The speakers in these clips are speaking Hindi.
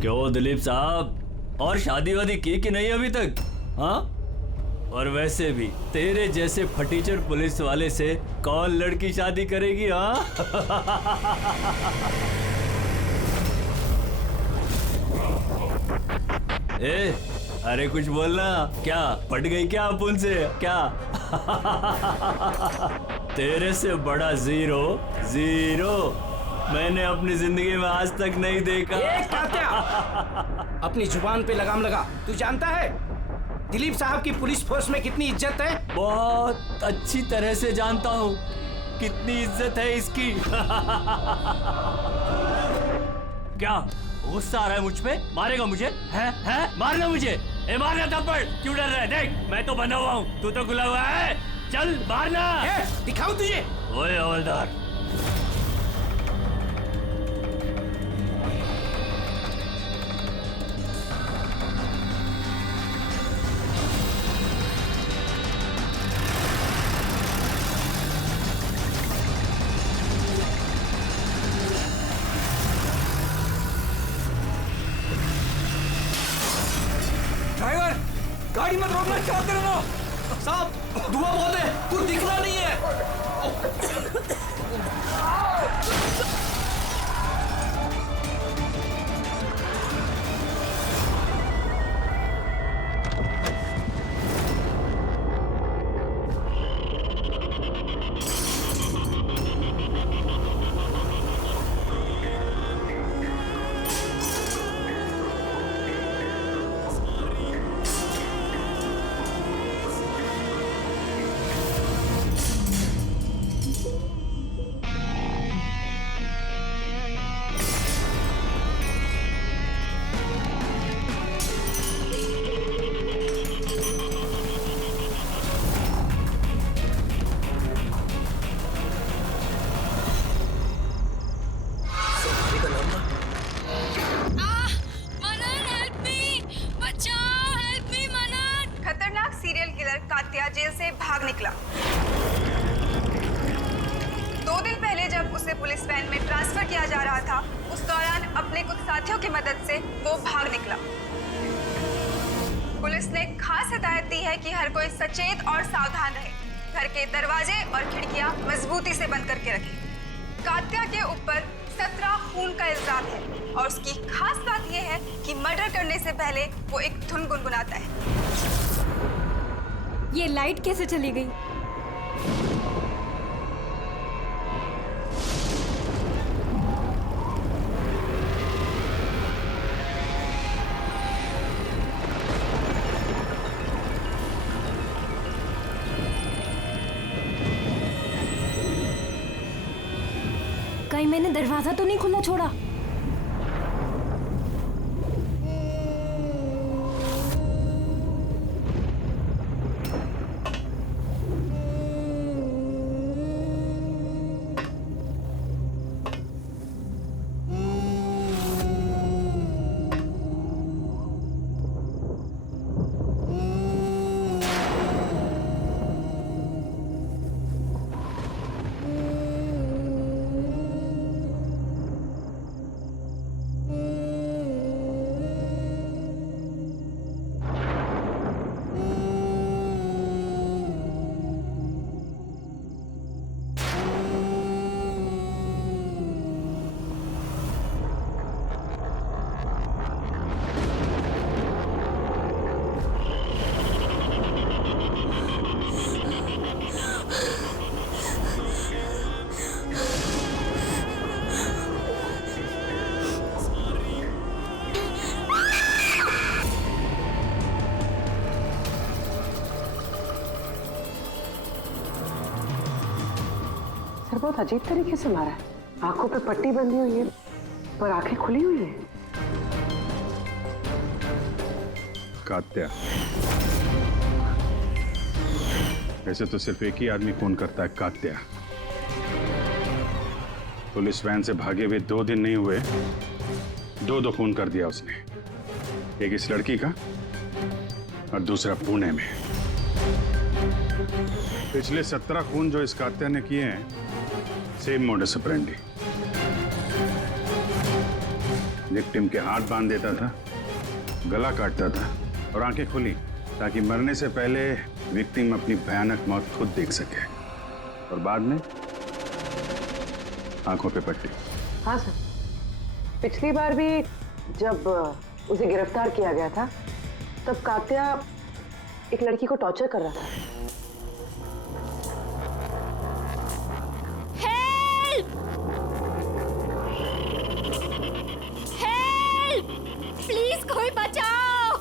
क्यों दिलीप साहब, और शादी वादी की कि नहीं अभी तक? हाँ, और वैसे भी तेरे जैसे फटीचर पुलिस वाले से कौन लड़की शादी करेगी? हाँ ए, अरे कुछ बोलना। क्या पट गई क्या अपुन से? क्या तेरे से बड़ा जीरो जीरो मैंने अपनी जिंदगी में आज तक नहीं देखा। क्या अपनी जुबान पे लगाम लगा। तू जानता है दिलीप साहब की पुलिस फोर्स में कितनी इज्जत है? बहुत अच्छी तरह से जानता हूँ कितनी इज्जत है इसकी। क्या गुस्सा आ रहा है मुझ पे? मारेगा मुझे? है मारना मुझे? मारना थप्पड़। क्यों डर रहा है? देख मैं तो बना हुआ हूँ, तू तो खुला हुआ है। चल मारना। दिखाऊं तुझे? ओए हवलदार, ड्राइवर गाड़ी मत रोकना, क्या कर रहे हो? साहब धुआं बहुत है, कुछ दिखना नहीं है। कात्या जेल से भाग निकला। 2 दिन पहले जब उसे पुलिस वैन में ट्रांसफर किया जा रहा था, उस दौरान अपने कुछ साथियों की मदद से वो भाग निकला। पुलिस ने खास हिदायत दी है कि हर कोई सचेत और सावधान रहे, घर के दरवाजे और खिड़कियां मजबूती से बंद करके रखें। कात्या के ऊपर 17 खून का इल्जाम है और उसकी खास बात यह है कि मर्डर करने से पहले वो एक धुन गुनगुनाता है। ये लाइट कैसे चली गई? कहीं मैंने दरवाजा तो नहीं खुला छोड़ा? बहुत अजीब तरीके से मारा है। आंखों पे पट्टी बंधी हुई है पर आंखें खुली हुई है। कात्या, वैसे तो सिर्फ एक ही आदमी खून करता है, कात्या। पुलिस वैन से भागे हुए 2 दिन नहीं हुए, 2 खून कर दिया उसने। एक इस लड़की का और दूसरा पुणे में। पिछले 17 खून जो इस कात्या ने किए हैं, सेम मोडस ऑपरेंडी। विक्टिम के हाथ बांध देता था, गला काटता था और आंखें खुली ताकि मरने से पहले विक्टिम अपनी भयानक मौत खुद देख सके। और बाद में आंखों पे पट्टी। हाँ सर, पिछली बार भी जब उसे गिरफ्तार किया गया था तब कात्या एक लड़की को टॉर्चर कर रहा था। हेल्प! हेल्प! प्लीज कोई बचाओ!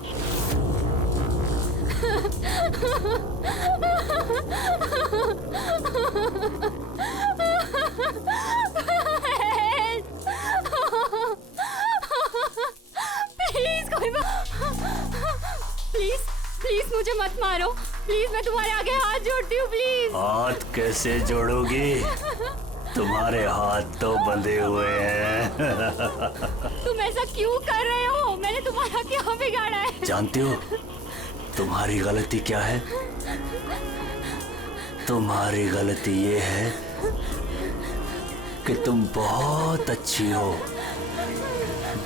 प्लीज कोई प्लीज प्लीज मुझे मत मारो, प्लीज मैं तुम्हारे आगे हाथ जोड़ती हूँ, प्लीज। हाथ कैसे जोड़ोगी? तुम्हारे हाथ तो बंधे हुए हैं। तुम ऐसा क्यों कर रहे हो? मैंने तुम्हारा क्या बिगाड़ा है? जानती हो तुम्हारी गलती क्या है? तुम्हारी गलती ये है कि तुम बहुत अच्छी हो,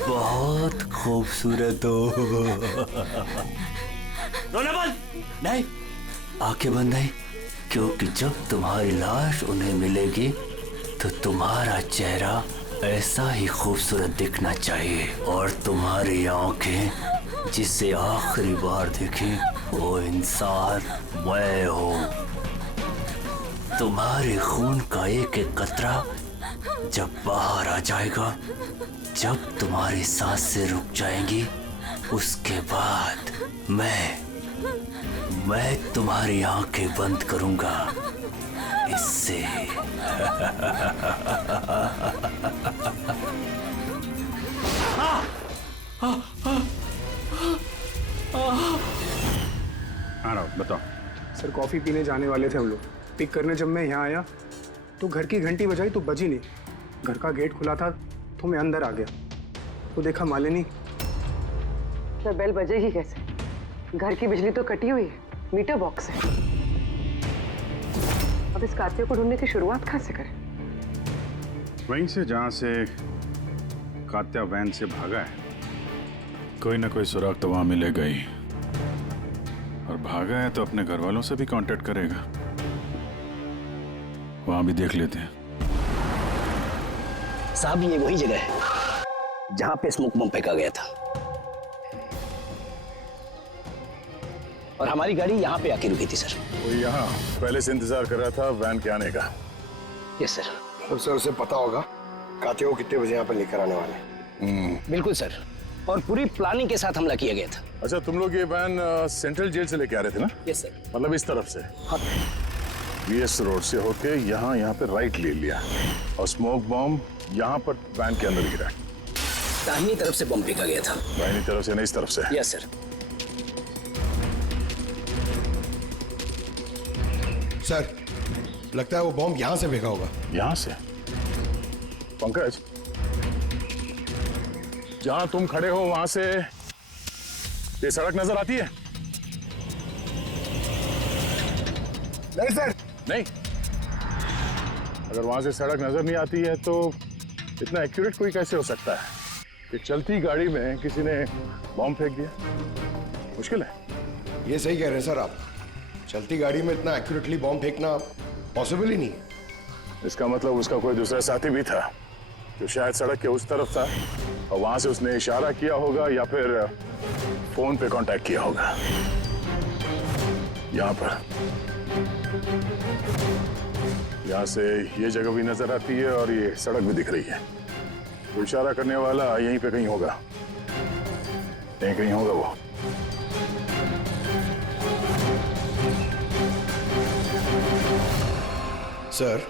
बहुत खूबसूरत हो। रोना बंद नहीं, आंखें बंद नहीं, क्योंकि जब तुम्हारी लाश उन्हें मिलेगी तो तुम्हारा चेहरा ऐसा ही खूबसूरत दिखना चाहिए और तुम्हारी आंखें जिसे आखिरी बार देखी वो इंसान मैं हूँ। तुम्हारे खून का एक एक कतरा जब बाहर आ जाएगा, जब तुम्हारी सांसें रुक जाएंगी, उसके बाद मैं तुम्हारी आंखें बंद करूंगा। इससे हाँ राव, बताओ। सर कॉफ़ी पीने जाने वाले थे हम लोग। पिक करने जब मैं यहाँ आया तो घर की घंटी बजाई तो बजी नहीं। घर का गेट खुला था तो मैं अंदर आ गया तो देखा मालिनी। सर बेल बजेगी कैसे? घर की बिजली तो कटी हुई है, मीटर बॉक्स है। अब इस कात्या को ढूंढने की शुरुआत कहाँ से करें? वहीं से जहां से कात्या वैन से भागा है। कोई ना कोई सुराग तो वहां मिलेगा ही, और भागा है तो अपने घर वालों से भी कांटेक्ट करेगा। वहां भी देख लेते हैं। साहब ये वही जगह है जहां पे स्मोक बम फेंका गया था और हमारी गाड़ी यहाँ पे आके रुकी थी सर। वो यहाँ पहले से इंतजार कर रहा था वैन के आने का। Yes sir. तो सर उसे पता होगा कात्या को कितने बजे यहाँ पे लेकर आने वाले। बिल्कुल सर, और पूरी प्लानिंग के साथ हमला किया गया था। अच्छा, तुम लोग ये वैन सेंट्रल जेल से लेके आ रहे थे ना? Yes sir. मतलब इस तरफ से? हाँ। बीएस रोड से होके यहाँ पे राइट ले लिया और स्मोक बॉम्ब यहाँ पर वैन के अंदर गिरा। दाहिनी तरफ से बम फेंका गया था। दाहिनी तरफ से नहीं, इस तरफ से? Yes sir. सर लगता है वो बॉम्ब यहाँ से फेंका होगा। यहाँ से? पंकज, जहां तुम खड़े हो वहां से ये सड़क नजर आती है? नहीं सर। नहीं? अगर वहां से सड़क नजर नहीं आती है तो इतना एक्यूरेट कोई कैसे हो सकता है कि चलती गाड़ी में किसी ने बॉम्ब फेंक दिया? मुश्किल है। ये सही कह रहे हैं सर आप। चलती गाड़ी में इतना एक्यूरेटली बॉम्ब फेंकना पॉसिबल ही नहीं है। इसका मतलब उसका कोई दूसरा साथी भी था जो शायद सड़क के उस तरफ था और वहां से उसने इशारा किया होगा या फिर फोन पे कांटेक्ट किया होगा। यहाँ पर, यहाँ से ये जगह भी नजर आती है और ये सड़क भी दिख रही है। तो इशारा करने वाला यहीं पे कहीं होगा, यहीं कहीं होगा वो। सर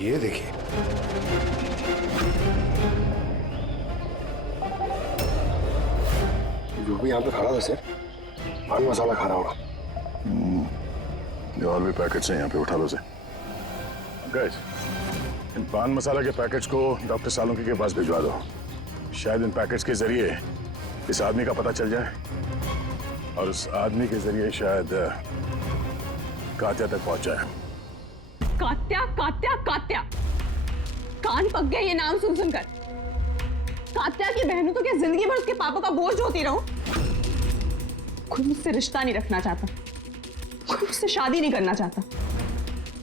ये देखिए, जो भी यहाँ पे खड़ा था सर पान मसाला खा रहा होगा। ये और भी पैकेट्स हैं यहाँ पे, उठा लो से। गाइस, इन पान मसाला के पैकेट्स को डॉक्टर सालुंकी के पास भिजवा दो। शायद इन पैकेट्स के जरिए इस आदमी का पता चल जाए और उस आदमी के जरिए शायद कात्या तक पहुंच जाए। कात्या कात्या कात्या, कान पक गए ये नाम सुन सुनकर। कात्या की बहन हूं तो क्या जिंदगी भर उसके पापा का बोझ होती रहूं? कोई मुझसे रिश्ता नहीं रखना चाहता, कोई मुझसे शादी नहीं करना चाहता।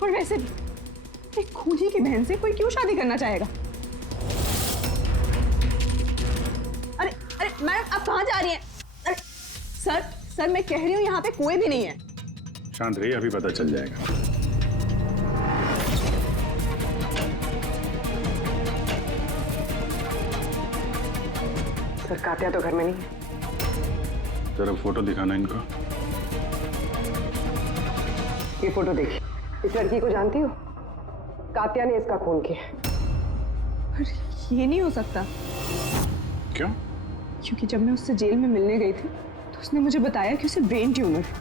और वैसे भी एक खूनी की बहन से कोई क्यों शादी करना चाहेगा? अरे अरे मैडम, आप कहाँ जा रही हैं? अरे सर मैं कह रही हूँ यहाँ पे कोई भी नहीं है। शांत रहिए, अभी पता चल जाएगा। सर कात्या तो घर में नहीं है। जरा फोटो दिखाना इनको। ये फोटो देखिए। इस लड़की को जानती हो? कात्या ने इसका खून किया। अरे ये नहीं हो सकता। क्यों? क्योंकि जब मैं उससे जेल में मिलने गई थी तो उसने मुझे बताया कि उसे ब्रेन ट्यूमर है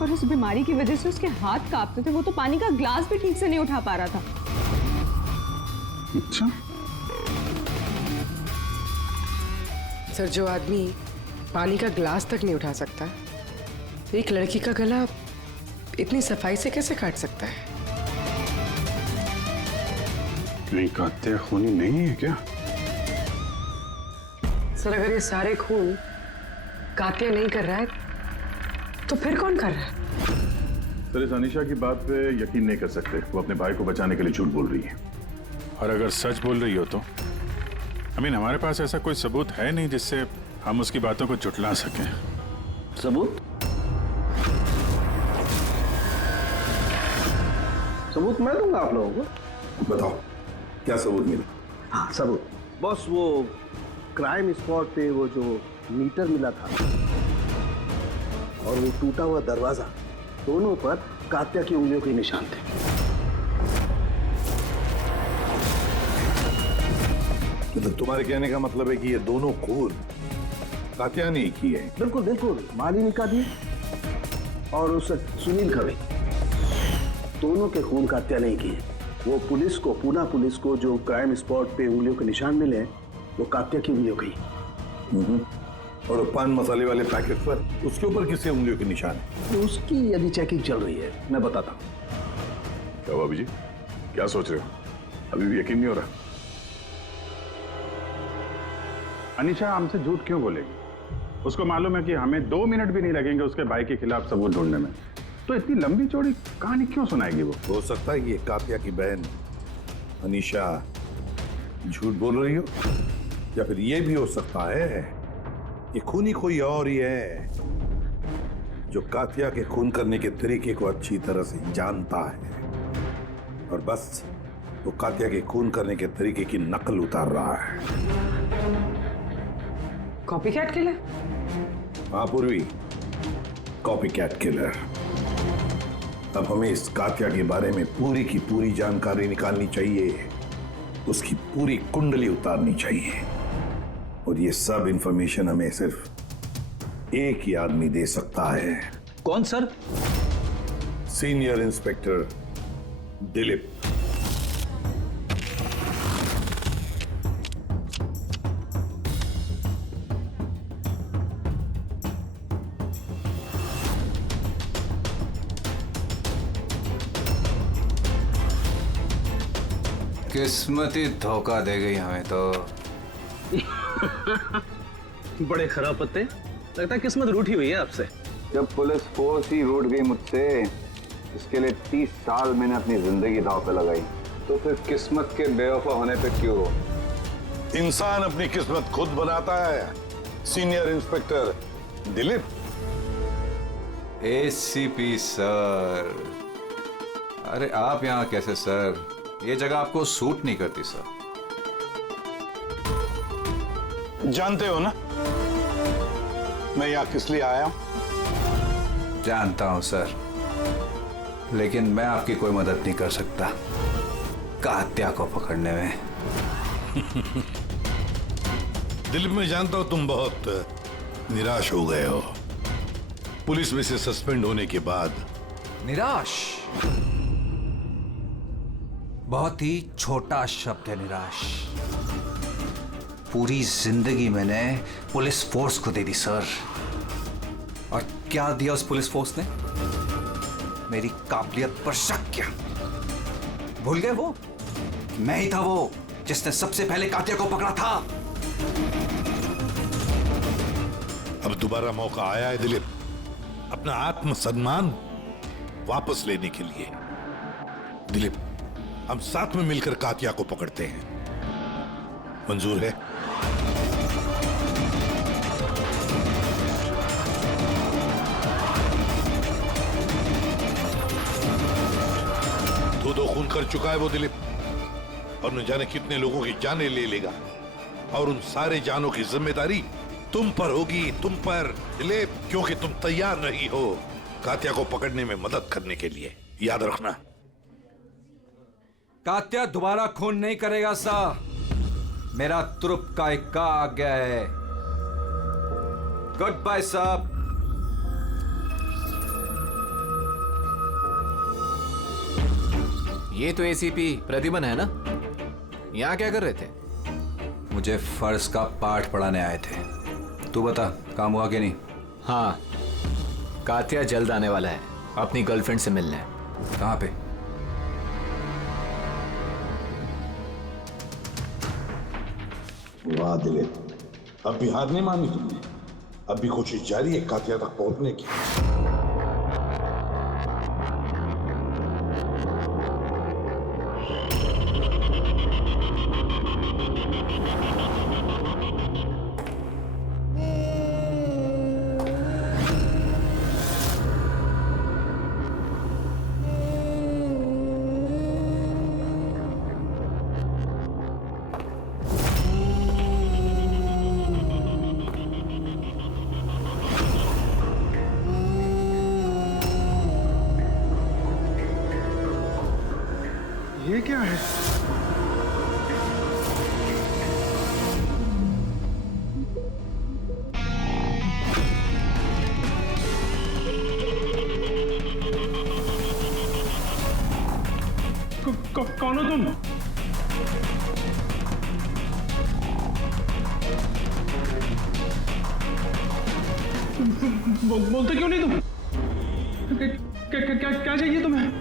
और उस बीमारी की वजह से उसके हाथ कांपते थे। वो तो पानी का ग्लास भी ठीक से नहीं उठा पा रहा था। अच्छा, सर जो आदमी पानी का ग्लास तक नहीं उठा सकता, एक लड़की का गला इतनी सफाई से कैसे काट सकता है? नहीं, कात्या खूनी नहीं है क्या? सर अगर ये सारे खून कात्या नहीं कर रहा है तो फिर कौन कर रहा है? सर इस अनीशा की बात पे यकीन नहीं कर सकते। वो अपने भाई को बचाने के लिए झूठ बोल रही है। और अगर सच बोल रही हो तो हमारे पास ऐसा कोई सबूत है नहीं जिससे हम उसकी बातों को झुठला सकें। सबूत? सबूत मैं दूंगा आप लोगों को। बताओ क्या सबूत मिला? हाँ सबूत बॉस, वो क्राइम स्पॉट पे वो जो मीटर मिला था और वो टूटा हुआ दरवाजा, दोनों पर कात्या की उंगलियों के निशान थे। मतलब तुम्हारे कहने का मतलब है कि ये दोनों खून कात्या ने की है? बिल्कुल बिल्कुल, मालिनी का भी और उस सुनील का भी। दोनों के खून कात्या नहीं किए। वो पुलिस को, पूना पुलिस को जो क्राइम स्पॉट पे उंगलियों के निशान मिले हैं वो कात्या की उंगलियों के ही। और पान मसाले वाले पैकेट पर उसके ऊपर किसके उंगलियों के निशान है? उसकी यदि चेकिंग चल रही है, मैं बताता हूँ। क्या हुआ जी, क्या सोच रहे हो? अभी भी यकीन नहीं हो रहा? अनीशा हमसे झूठ क्यों बोलेगी? उसको मालूम है कि हमें 2 मिनट भी नहीं लगेंगे उसके भाई के खिलाफ सबूत ढूंढने में, तो इतनी लंबी चौड़ी कहानी क्यों सुनाएगी वो? हो सकता है कि ये कात्या की बहन अनीशा झूठ बोल रही हो, या फिर ये भी हो सकता है कि खूनी कोई और ही है जो कात्या के खून करने के तरीके को अच्छी तरह से जानता है और बस वो कात्या के खून करने के तरीके की नकल उतार रहा है। Copycat killer? हाँ पूर्वी, कॉपीकैट किलर। अब हमें इस कात्या के बारे में पूरी की पूरी जानकारी निकालनी चाहिए, उसकी पूरी कुंडली उतारनी चाहिए और ये सब इंफॉर्मेशन हमें सिर्फ एक ही आदमी दे सकता है। कौन सर? Senior inspector Dilip. किस्मत ही धोखा दे गई हमें तो। बड़े खराब पत्ते, लगता है किस्मत रूठी हुई है आपसे। जब पुलिस फोर्स ही रूठ गई मुझसे, इसके लिए 30 साल मैंने अपनी जिंदगी दांव पे लगाई, तो फिर किस्मत के बेवफा होने पे क्यों रो? इंसान अपनी किस्मत खुद बनाता है, senior inspector Dilip. ACP sir, अरे आप यहाँ कैसे सर? ये जगह आपको सूट नहीं करती सर। जानते हो ना मैं यहाँ किस लिए आया? जानता हूं सर, लेकिन मैं आपकी कोई मदद नहीं कर सकता कात्या को पकड़ने में। दिलीप, मैं जानता हूं तुम बहुत निराश हो गए हो पुलिस में से सस्पेंड होने के बाद। निराश बहुत ही छोटा शब्द है, निराश। पूरी जिंदगी मैंने पुलिस फोर्स को दे दी सर, और क्या दिया उस पुलिस फोर्स ने? मेरी काबिलियत पर शक किया। भूल गए वो? मैं ही था वो जिसने सबसे पहले कात्या को पकड़ा था। अब दोबारा मौका आया है दिलीप, अपना आत्मसम्मान वापस लेने के लिए। दिलीप, हम साथ में मिलकर कात्या को पकड़ते हैं, मंजूर है? दो खून कर चुका है वो दिलीप, और न जाने कितने लोगों की जानें ले लेगा, और उन सारे जानों की जिम्मेदारी तुम पर होगी, तुम पर दिलीप, क्योंकि तुम तैयार नहीं हो कात्या को पकड़ने में मदद करने के लिए। याद रखना। कात्या दोबारा खून नहीं करेगा सा। मेरा तुरुप का इक्का आ गया है। गुड बाय साहब। ये तो एसीपी प्रतिबन है ना? यहाँ क्या कर रहे थे? मुझे फर्ज का पाठ पढ़ाने आए थे। तू बता, काम हुआ कि नहीं? हाँ, कात्या जल्द आने वाला है अपनी गर्लफ्रेंड से मिलने। कहाँ पे? वाह दिलीप, अब भी हार नहीं मानी तुमने। अब भी कोशिश जारी है कात्या तक पहुंचने की। ये क्या है? कौन हो तुम? बोलते क्यों नहीं तुम? क्या चाहिए तुम्हें?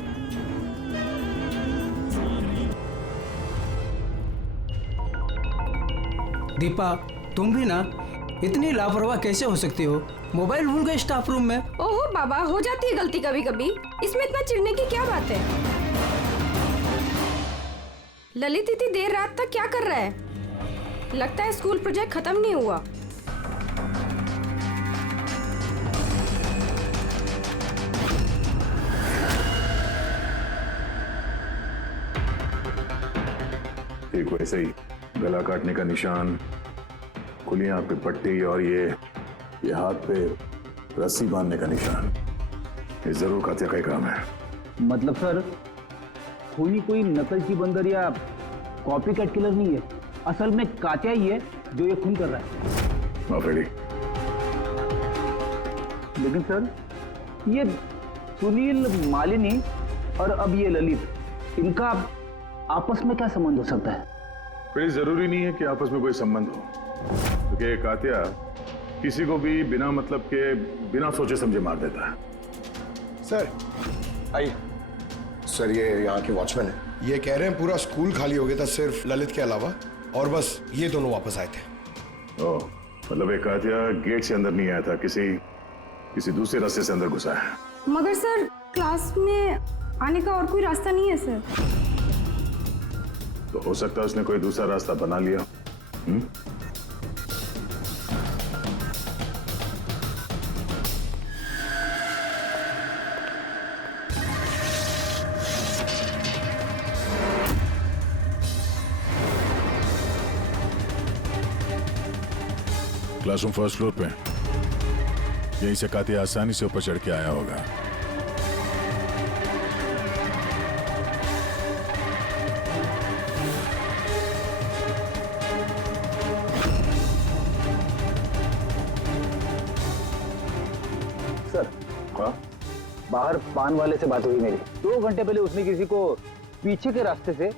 दीपा, तुम भी ना इतनी लापरवाह कैसे हो सकती हो? मोबाइल भूल गए स्टाफ रूम में। ओहो बाबा, हो जाती है गलती कभी कभी, इसमें इतना चिढ़ने की क्या बात है? ललित इतनी देर रात तक क्या कर रहा है? लगता है स्कूल प्रोजेक्ट खत्म नहीं हुआ। ठीक वैसे ही गला काटने का निशान, खुली आंख पे पट्टी और ये हाथ पे रस्सी बांधने का निशान, ये जरूर कात्या का ही काम है। मतलब सर, खूनी कोई नकलची बंदर या कॉपी कैट किलर नहीं है, असल में कात्या ही है जो ये खून कर रहा है। माफेली। लेकिन सर, ये सुनील, मालिनी और अब ये ललित, इनका आपस में क्या संबंध हो सकता है? कोई जरूरी नहीं है कि आपस में कोई संबंध हो, क्योंकि कात्या किसी को भी बिना मतलब के, बिना सोचे समझे मार देता है। सर आइए। सर, ये यहाँ के वॉचमैन है, ये कह रहे हैं पूरा स्कूल खाली हो गया था सिर्फ ललित के अलावा, और बस ये दोनों वापस आए थे। ओह, मतलब एक कात्या गेट से अंदर नहीं आया था, किसी दूसरे रास्ते से अंदर घुसा है। मगर सर, क्लास में आने का और कोई रास्ता नहीं है सर। तो हो सकता है उसने कोई दूसरा रास्ता बना लिया। क्लासरूम फर्स्ट फ्लोर पे, यहीं से कात्या आसानी से ऊपर चढ़ के आया होगा। सर, बाहर पान वाले से बात हुई मेरी। 2 घंटे पहले उसने किसी को पीछे के रास्ते से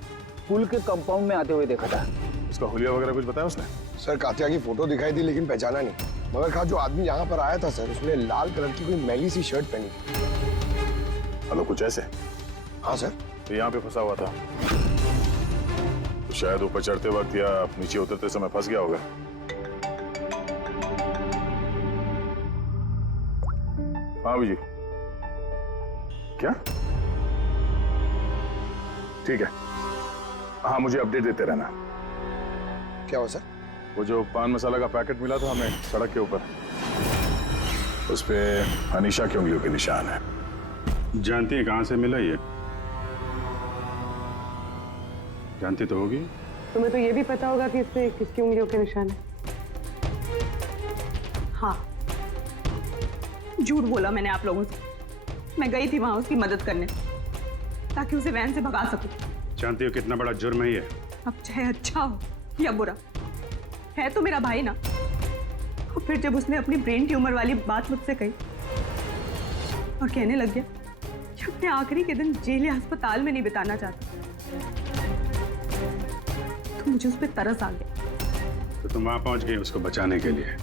पुल के कंपाउंड में आते हुए देखा था। उसका हुलिया वगैरह कुछ बताया उसने? सर, कात्या की फोटो दिखाई दी लेकिन पहचाना नहीं। मगर कहा जो आदमी यहाँ पर आया था सर, उसने लाल कलर की कोई मैली सी शर्ट पहनी थी। हेलो, कुछ ऐसे? हाँ सर। तो यहाँ पे फंसा हुआ था, शायद ऊपर चढ़ते वक्त या नीचे उतरते समय फंस गया होगा। हाँ जी, क्या? ठीक है, हाँ मुझे अपडेट देते रहना। क्या हुआ सर? वो जो पान मसाला का पैकेट मिला था हमें सड़क के ऊपर, उस पे अनीशा की उंगलियों के निशान है। जानती है कहाँ से मिला ये? जानती तो होगी। तुम्हें तो ये भी पता होगा कि इससे किसकी उंगलियों के निशान है। हाँ, झूठ बोला मैंने आप लोगों से। मैं गई थी वहां उसकी मदद करने ताकि उसे वैन से भगा सकूं। जानती हो कितना बड़ा जुर्म है ये? अब चाहे अच्छा हो या बुरा, है तो मेरा भाई ना। और फिर जब उसने अपनी ब्रेन ट्यूमर वाली बात मुझसे कही और कहने लग गया कि अपने आखिरी के दिन जेल या अस्पताल में नहीं बिताना चाहता, तो मुझे उस पर तरस आ गया। तो तुम वहां पहुंच गई उसको बचाने के लिए,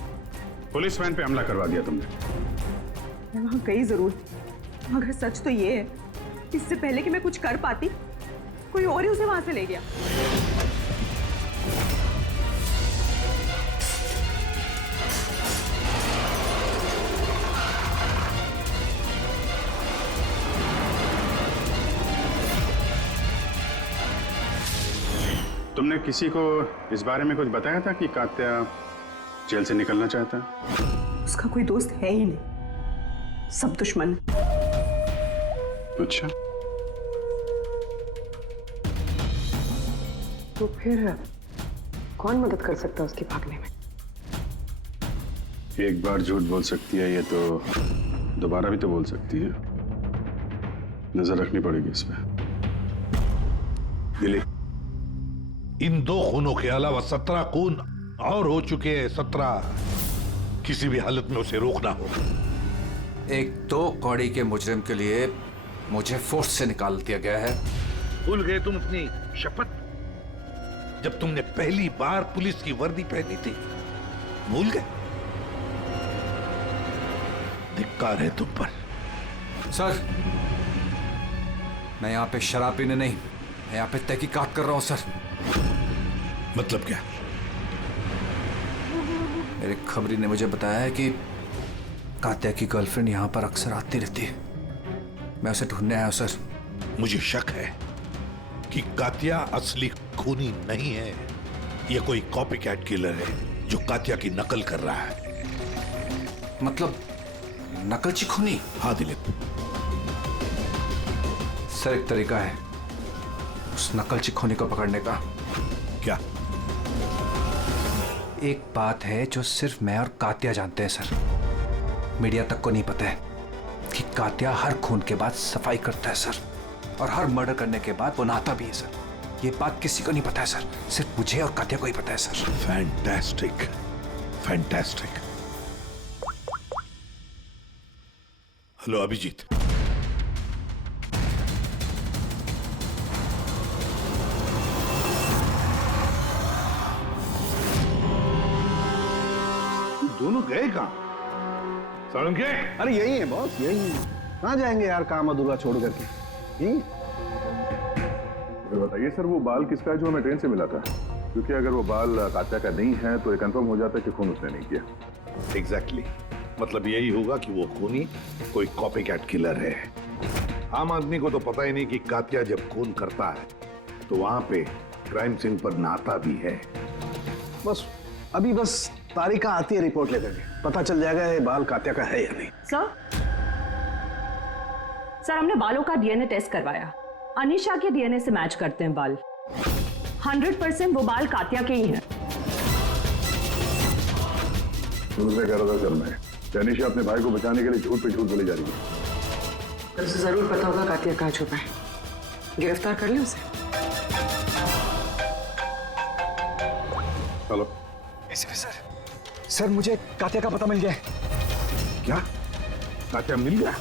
पुलिस वैन पे हमला करवा दिया तुमने। मैं वहां गई जरूर थी, मगर सच तो ये है, इससे पहले कि मैं कुछ कर पाती, कोई और ही उसे वहां से ले गया। तुमने किसी को इस बारे में कुछ बताया था कि कात्या जेल से निकलना चाहता है? उसका कोई दोस्त है ही नहीं, सब दुश्मन। अच्छा, तो फिर कौन मदद कर सकता है उसके भागने में? एक बार झूठ बोल सकती है ये तो दोबारा भी तो बोल सकती है। नजर रखनी पड़ेगी इस पे। दिलीप, इन 2 खूनों के अलावा 17 खून और हो चुके हैं। 17 किसी भी हालत में उसे रोकना होगा। एक 2 कौड़ी के मुजरिम के लिए मुझे फोर्स से निकाल दिया गया है। भूल गए तुम अपनी शपथ जब तुमने पहली बार पुलिस की वर्दी पहनी थी? भूल गए? धिक्कार है तुम पर। सर, मैं यहाँ पे शराब पीने नहीं, मैं यहाँ पे तहकीकात कर रहा हूँ सर। मतलब क्या? मेरे खबरी ने मुझे बताया है कि कात्या की गर्लफ्रेंड यहाँ पर अक्सर आती रहती है। मैं उसे ढूंढने आया हूँ सर। मुझे शक है कि कात्या असली खूनी नहीं है। यह कोई कॉपीकैट किलर है जो कात्या की नकल कर रहा है। मतलब नकलची खूनी? हाँ दिलीप। सर, एक तरीका है उस नकलची खूनी को पकड़ने का। क्या? एक बात है जो सिर्फ मैं और कात्या जानते हैं सर, मीडिया तक को नहीं पता है कि कात्या हर खून के बाद सफाई करता है सर, और हर मर्डर करने के बाद वो नहाता भी है सर। ये बात किसी को नहीं पता है सर, सिर्फ मुझे और कात्या को ही पता है sir. Fantastic, fantastic. Hello Abhijit. दोनों गए कहाँ? सालुंके? अरे यही है बॉस, यही है। कहाँ जाएंगे यार काम अधूरा छोड़ करके? यही। बताइए सर, वो बाल किसका है जो हमें ट्रेन से मिला था? क्योंकि अगर वो बाल कात्या का नहीं है तो ये कंफर्म हो जाता है कि खून उसने नहीं किया। एग्जैक्टली, मतलब यही होगा कि वो खूनी कोई कॉपीकैट किलर है। आम आदमी को तो पता ही नहीं कि कात्या जब खून करता है तो वहां पे क्राइम सीन पर नहाता भी है। बस अभी तारिका आती है रिपोर्ट लेकर के, पता चल जाएगा ये बाल कात्या का है या नहीं। सर, हमने बालों का डीएनए टेस्ट करवाया। अनीशा के डीएनए से मैच करते हैं बाल। 100% वो बाल कात्या के ही हैं। दूसरे कह रहा था सर मैं, अनीशा अपने भाई को बचाने के लिए झूठ पे झूठ बोली जा रही है। उसे जरूर पता होगा कात्या कहाँ छुपा है। गिरफ्तार कर ले उसे। हेलो सर, मुझे कात्या का पता मिल गया है। क्या? कात्या मिल गया?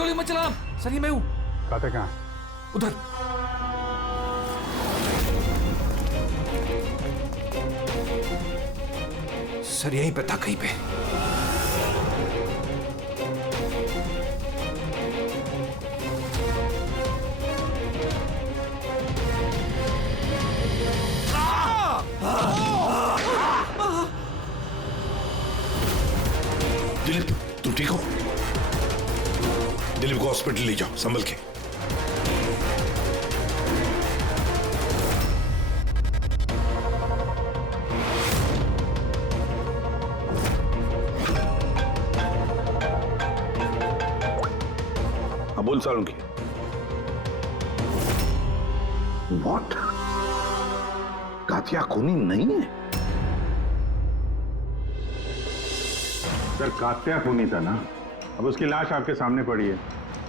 गोली मत चला। सर ये मैं हूँ। कात्या कहाँ? उधर। सर यहीं पे था कहीं पे। दिलीप तुम ठीक हो? दिलीप को हॉस्पिटल ले जाओ संभल के। हाँ बोल सालुंकी। व्हाट? कातिया खूनी नहीं है? सर कात्या खूनी था ना, अब उसकी लाश आपके सामने पड़ी है,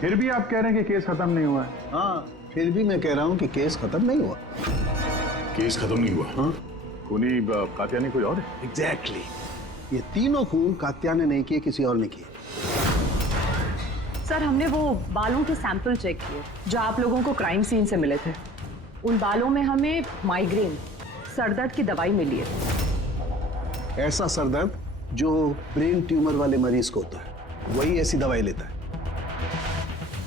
फिर भी आप कह रहे हैं कि केस खत्म नहीं हुआ है। हाँ, फिर भी मैं कह रहा हूँ कि केस खत्म नहीं हुआ। केस खत्म नहीं हुआ? हाँ, खूनी कात्या नहीं कोई और है? एग्जैक्टली। ये तीनों खून कात्या ने नहीं किए, किसी और ने किए। सर हमने वो बालों के सैंपल चेक किए जो आप लोगों को क्राइम सीन से मिले थे। उन बालों में हमें माइग्रेन, सरदर्द की दवाई मिली है। ऐसा सरदर्द जो ब्रेन ट्यूमर वाले मरीज को होता है, वही ऐसी दवाई लेता है।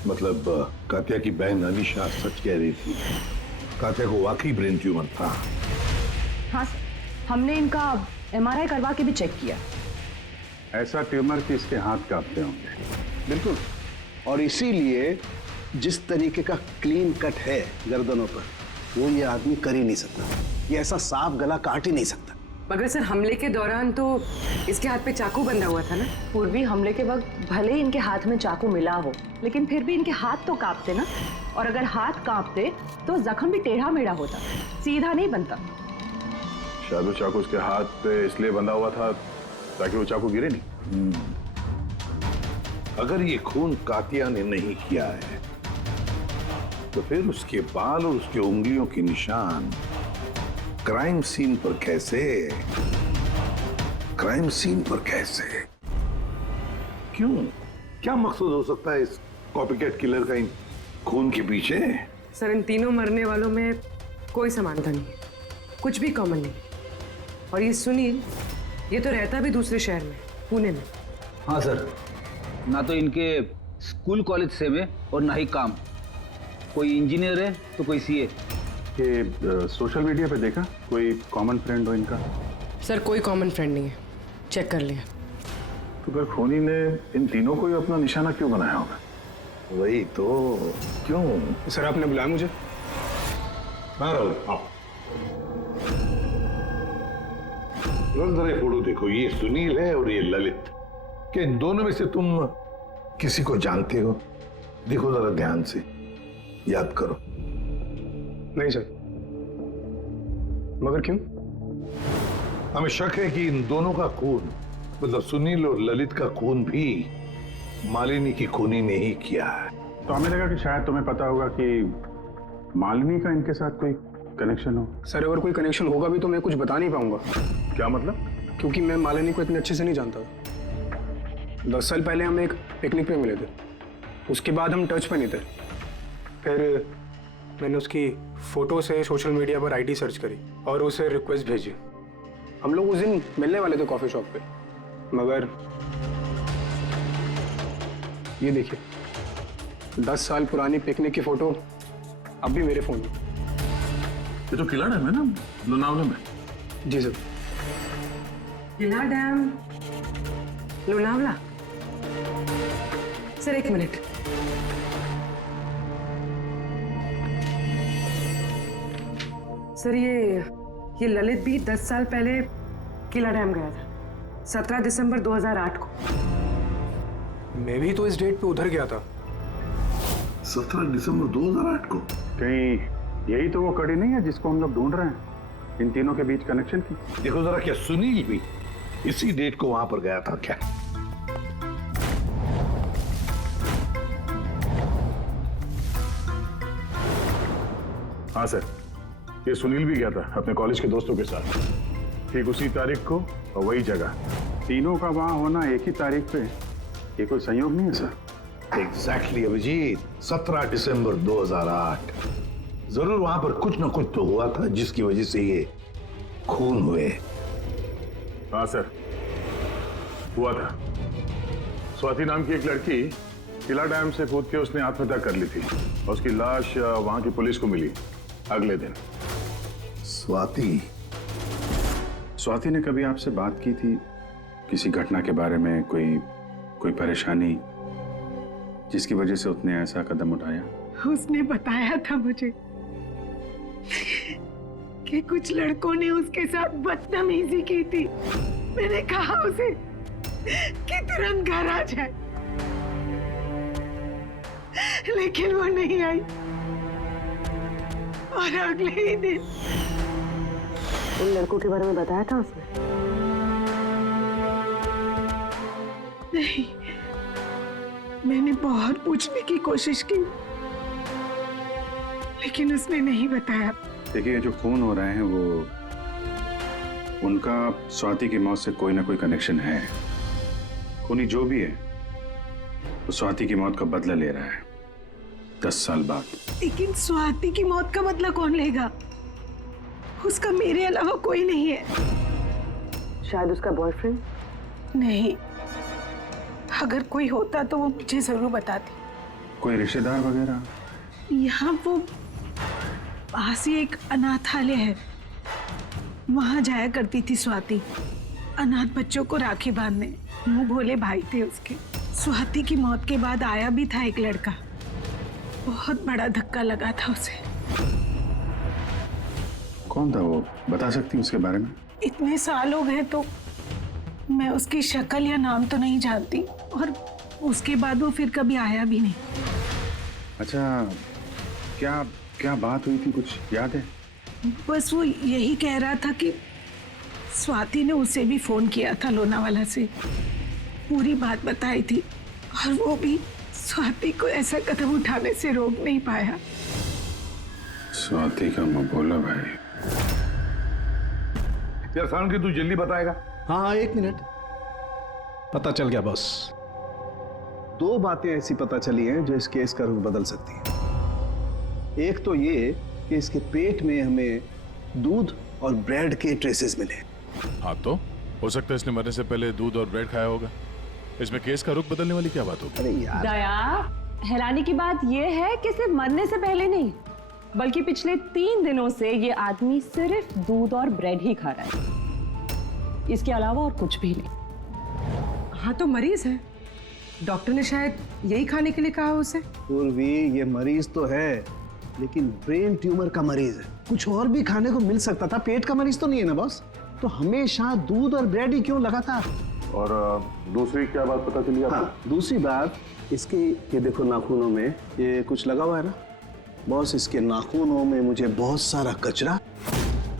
मतलब कात्या की बहन अनीशा सच कह रही थी, कात्या को वाकई ब्रेन ट्यूमर था। हाँ सर, हमने इनका MRI करवा के भी चेक किया। ऐसा ट्यूमर कि इसके हाथ कांपते होंगे। बिल्कुल, और इसीलिए जिस तरीके का क्लीन कट है गर्दनों पर, वो ये आदमी कर ही नहीं सकता। ये ऐसा साफ गला काट ही नहीं सकता। मगर सर हमले के दौरान तो इसके हाथ पे चाकू बंधा हुआ था ना। पूर्वी हमले के वक्त भले ही इनके हाथ में चाकू मिला हो, लेकिन फिर भी इनके हाथ तो कांपते ना, और अगर हाथ कांपते तो जख्म भी टेढ़ा मेढ़ा होता, सीधा नहीं बनता। शायद वो चाकू उसके हाथ पे इसलिए बंधा हुआ था ताकि वो चाकू गिरे नहीं। अगर ये खून कातिया ने नहीं किया है तो फिर उसके बाल और उसके उंगलियों के निशान क्राइम सीन पर कैसे? क्राइम सीन पर कैसे? क्यों? क्या मकसद हो सकता है इस कॉपीकैट किलर का इन खून के पीछे? सर इन तीनों मरने वालों में कोई समानता नहीं है, कुछ भी कॉमन नहीं। और ये सुनील, ये तो रहता भी दूसरे शहर में, पुणे में। हाँ सर, ना तो इनके स्कूल कॉलेज से में और ना ही काम। कोई इंजीनियर है तो कोई CA। ये सोशल मीडिया पे देखा कोई कॉमन फ्रेंड हो इनका? सर कोई कॉमन फ्रेंड नहीं है, चेक कर लिया। तो फिर खूनी ने इन तीनों को ही अपना निशाना क्यों बनाया होगा? वही तो, क्यों? सर आपने बुलाया मुझे? हाँ राहुल, आओ। जरा ये फोटो देखो, ये सुनील है और ये ललित। क्या इन दोनों में से तुम किसी को जानते हो? देखो जरा ध्यान से, याद करो। नहीं सर। मगर क्यों? हमें शक है कि इन दोनों का खून, मतलब सुनील और ललित का खून भी मालिनी की खूनी ने ही किया है। तो हमें लगा कि शायद तुम्हें पता होगा कि मालिनी का इनके साथ कोई कनेक्शन हो। सर अगर कोई कनेक्शन होगा भी तो मैं कुछ बता नहीं पाऊंगा। क्या मतलब? क्योंकि मैं मालिनी को इतने अच्छे से नहीं जानता। 10 साल पहले हम एक पिकनिक पे मिले थे, उसके बाद हम टच पे नहीं थे। फिर मैंने उसकी फोटो से सोशल मीडिया पर ID सर्च करी और उसे रिक्वेस्ट भेजी। हम लोग उस दिन मिलने वाले थे कॉफी शॉप पे, मगर ये देखिए 10 साल पुरानी पिकनिक की फोटो अब भी मेरे फोन में। ये तो किला डैम है ना, लोनावला में? जी सर। किला डैम, लोनावला। सर एक मिनट। सर ये ललित भी 10 साल पहले किला डैम गया था, 17 दिसंबर 2008 को। मैं भी तो इस डेट पे उधर गया था। 17 दिसंबर 2008 को? कहीं यही तो वो कड़ी नहीं है जिसको हम लोग ढूंढ रहे हैं, इन तीनों के बीच कनेक्शन की? देखो जरा, क्या सुनील भी इसी डेट को वहां पर गया था क्या? हाँ सर, ये सुनील भी गया था अपने कॉलेज के दोस्तों के साथ, ठीक उसी तारीख को और वही जगह। तीनों का वहां होना एक ही तारीख पे, ये कोई संयोग नहीं है सर? एग्जैक्टली अभिजीत, 17 दिसंबर 2008। जरूर वहां पर कुछ ना कुछ तो हुआ था जिसकी वजह से ये खून हुए। हाँ सर, हुआ था। स्वाति नाम की एक लड़की किला डैम से कूद के उसने आत्महत्या कर ली थी और उसकी लाश वहां की पुलिस को मिली अगले दिन। स्वाति ने कभी आपसे बात की थी किसी घटना के बारे में, कोई परेशानी जिसकी वजह से उसने ऐसा कदम उठाया? उसने बताया था मुझे कि कुछ लड़कों ने उसके साथ बदतमीजी की थी। मैंने कहा उसे कि तुरंत घर आ जाए, लेकिन वो नहीं आई और अगले ही दिन उन लड़कों के बारे में बताया था उसने? नहीं, मैंने बहुत पूछने की कोशिश की, लेकिन उसने नहीं बताया। देखिए, जो खून हो रहे हैं वो उनका स्वाति की मौत से कोई ना कोई कनेक्शन है। खूनी जो भी है वो स्वाति की मौत का बदला ले रहा है 10 साल बाद। लेकिन स्वाति की मौत का बदला कौन लेगा? उसका मेरे अलावा कोई नहीं है। शायद उसका बॉयफ्रेंड? नहीं, अगर कोई होता तो वो मुझे जरूर बताती। कोई रिश्तेदार वगैरह? यहाँ वो पास ही एक अनाथालय है, वहां जाया करती थी स्वाति अनाथ बच्चों को राखी बांधने। मुंह भोले भाई थे उसके। स्वाति की मौत के बाद आया भी था एक लड़का, बहुत बड़ा धक्का लगा था उसे। कौन था वो, बता सकती हैं उसके बारे में? इतने साल हो गए तो मैं उसकी शक्ल या नाम तो नहीं जानती, और उसके बाद वो फिर कभी आया भी नहीं। अच्छा, क्या बात हुई थी, कुछ याद है? बस वो यही कह रहा था कि स्वाति ने उसे भी फोन किया था लोनावाला से, पूरी बात बताई थी, और वो भी स्वाति को ऐसा कदम उठाने से रोक नहीं पाया। स्वाति का मबोला भाई। यार साउंड की तू जल्दी बताएगा? हाँ, 1 मिनट। पता चल गया बॉस। 2 बातें ऐसी पता चली हैं जो इस केस का रुख बदल सकती हैं। एक तो ये कि इसके पेट में हमें दूध और ब्रेड के ट्रेसेस मिले। हाँ, तो हो सकता है इसने मरने से पहले दूध और ब्रेड खाया होगा। इसमें केस का रुख बदलने वाली क्या बात होगी? अरे यार, दया, हैरानी की बात यह है कि सिर्फ मरने से पहले नहीं, बल्कि पिछले 3 दिनों से ये आदमी सिर्फ दूध और ब्रेड ही खा रहा है, इसके अलावा और कुछ भी नहीं। हाँ, तो मरीज है, डॉक्टर ने शायद यही खाने के लिए कहा उसे। पूर्वी, ये मरीज तो है, लेकिन ब्रेन ट्यूमर का मरीज है। कुछ और भी खाने को मिल सकता था, पेट का मरीज तो नहीं है ना बॉस। तो हमेशा दूध और ब्रेड ही क्यों लगातार? और दूसरी क्या बात पता चली आपको? हाँ, दूसरी बात इसकी, ये देखो नाखूनों में ये कुछ लगा हुआ है ना बॉस। इसके नाखूनों में मुझे बहुत सारा कचरा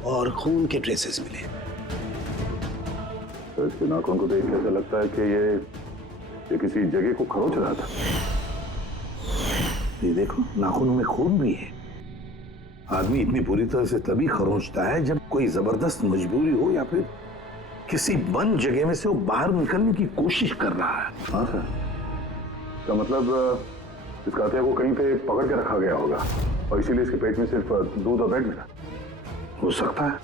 और खून के ट्रेसेस मिले। तो इसके नाखून को देख के ऐसा लगता है कि ये किसी जगह को खरोच रहा था। ये देखो, नाखूनों में खून भी है। आदमी इतनी बुरी तरह से तभी खरोंचता है जब कोई जबरदस्त मजबूरी हो या फिर किसी बंद जगह में से वो बाहर निकलने की कोशिश कर रहा है। हाँ सर, इसका मतलब इस कातिया को कहीं पे पकड़ के रखा गया होगा और इसीलिए इसके पेट में सिर्फ दूध और ब्रेड मिला। हो सकता है,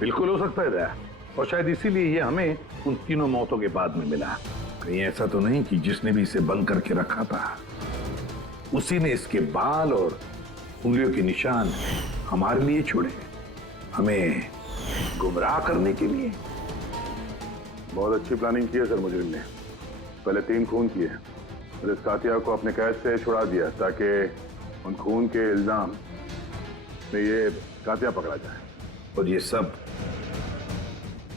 बिल्कुल हो सकता है दया। और शायद इसीलिए ये हमें उन तीनों मौतों के बाद में मिला। कहीं ऐसा तो नहीं कि जिसने भी इसे बंद करके रखा था उसी ने इसके बाल और उंगलियों के निशान हमारे लिए छोड़े, हमें गुमराह करने के लिए। बहुत अच्छी प्लानिंग की है सर मुजरिम ने। पहले 3 खून किए और इस कातिया को अपने कैद से छुड़ा दिया ताकि उन खून के इल्जाम में ये कातिया पकड़ा जाए। और ये सब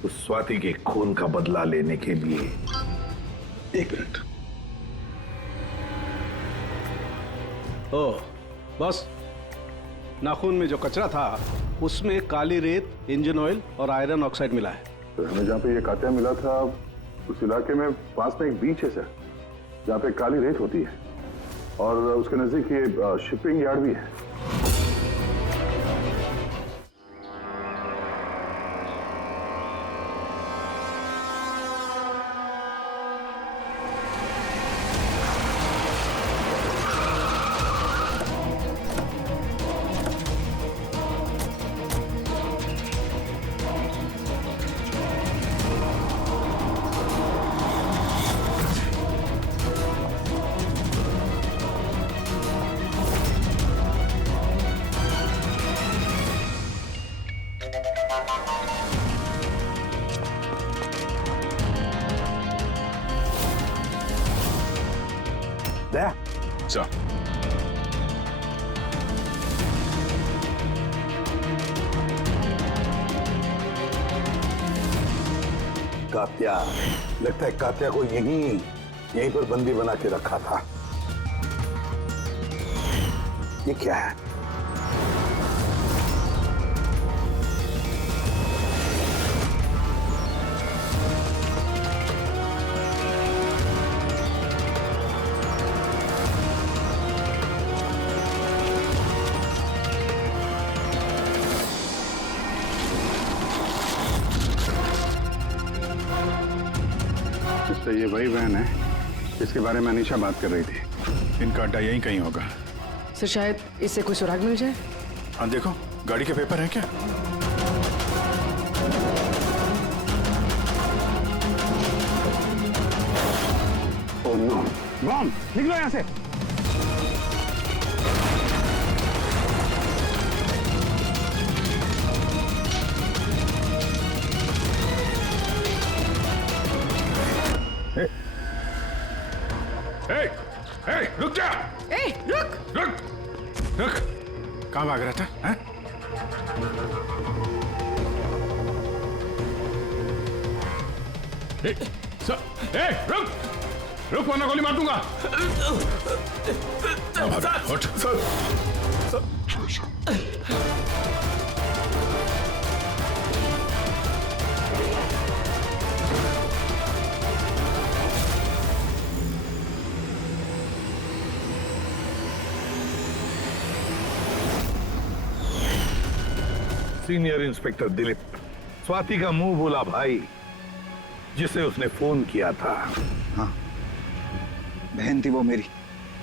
उस स्वाति के खून का बदला लेने के लिए। 1 मिनट। ओह बस, नाखून में जो कचरा था उसमें काली रेत, इंजन ऑयल और आयरन ऑक्साइड मिला है। तो हमें जहाँ पे ये कातिया मिला था उस इलाके में पास में एक बीच है सर, जहाँ पे काली रेत होती है और उसके नजदीक ये शिपिंग यार्ड भी है। दया सर। कात्या, लगता है कात्या को यहीं पर बंदी बना के रखा था। ये क्या है? तो ये वही वैन है जिसके बारे में अनीशा बात कर रही थी। इनका अड्डा यहीं कहीं होगा। सर शायद इससे कोई सुराग मिल जाए। हाँ देखो, गाड़ी के पेपर हैं क्या? Oh no, bomb! निकलो यहाँ से। रुक जा! रुक! रुक! कहाँ भाग रहा था? हैं? रुक! रुक वरना गोली मार दूंगा। उठ। सीनियर इंस्पेक्टर दिलीप, स्वाति का मुंह बोला भाई जिसे उसने फोन किया था। हाँ, बहन थी वो मेरी।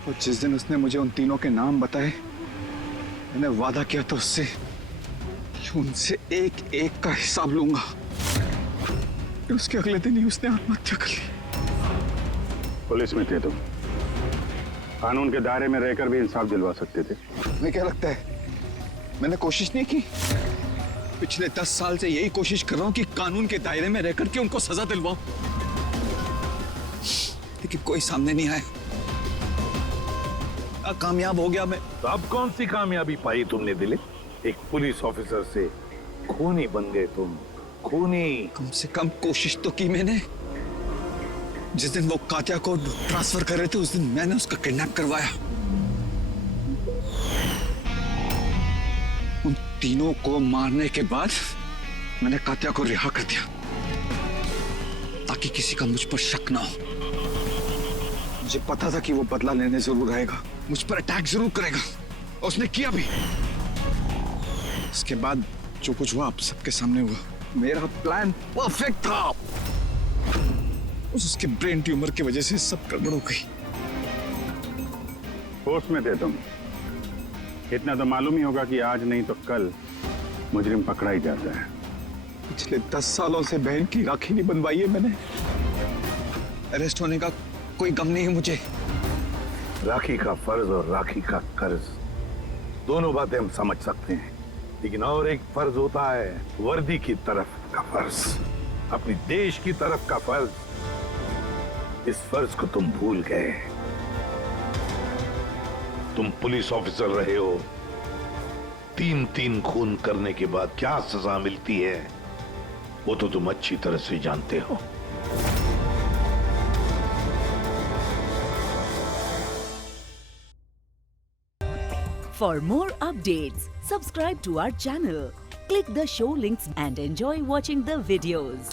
और जिस दिन उसने मुझे उन तीनों के नाम बताए, मैंने वादा किया था उससे कि उनसे एक एक का हिसाब लूंगा। फिर उसके अगले दिन ही उसने आत्महत्या कर ली। पुलिस में थे तुम, कानून के दायरे में रहकर भी इंसाफ दिलवा सकते थे। तुम्हें क्या लगता है मैंने कोशिश नहीं की? पिछले 10 साल से यही कोशिश कर रहा हूं कि कानून के दायरे में रहकर के उनको सजा दिलवाऊं, लेकिन कोई सामने नहीं आया। कामयाब हो गया मैं। तो अब कौन सी कामयाबी पाई तुमने दिलीप? एक पुलिस ऑफिसर से खूनी बन गए तुम, खूनी। कम से कम कोशिश तो की मैंने। जिस दिन वो कात्या को ट्रांसफर कर रहे थे उस दिन मैंने उसका किडनैप करवाया। उन तीनों को मारने के बाद मैंने कात्या को रिहा कर दिया ताकि किसी का मुझ पर शक ना हो। मुझे पता था कि वो बदला लेने जरूर आएगा, मुझ पर अटैक जरूर करेगा। उसने किया भी। इसके बाद जो कुछ हुआ आप सबके सामने हुआ। मेरा प्लान परफेक्ट था। उसके ब्रेन ट्यूमर की वजह से सब गड़बड़ हो गई। होश में थे तुम, इतना तो मालूम ही होगा कि आज नहीं तो कल मुजरिम पकड़ा ही जाता है। पिछले 10 सालों से बहन की राखी नहीं बनवाई है मैंने। अरेस्ट होने का कोई गम नहीं है मुझे। राखी का फर्ज और राखी का कर्ज दोनों बातें हम समझ सकते हैं, लेकिन और एक फर्ज होता है वर्दी की तरफ का फर्ज, अपनी देश की तरफ का फर्ज। इस फर्ज को तुम भूल गए। तुम पुलिस ऑफिसर रहे हो, 3 खून करने के बाद क्या सजा मिलती है वो तो तुम अच्छी तरह से जानते हो। For more updates, subscribe to our channel, click the show links and enjoy watching the videos.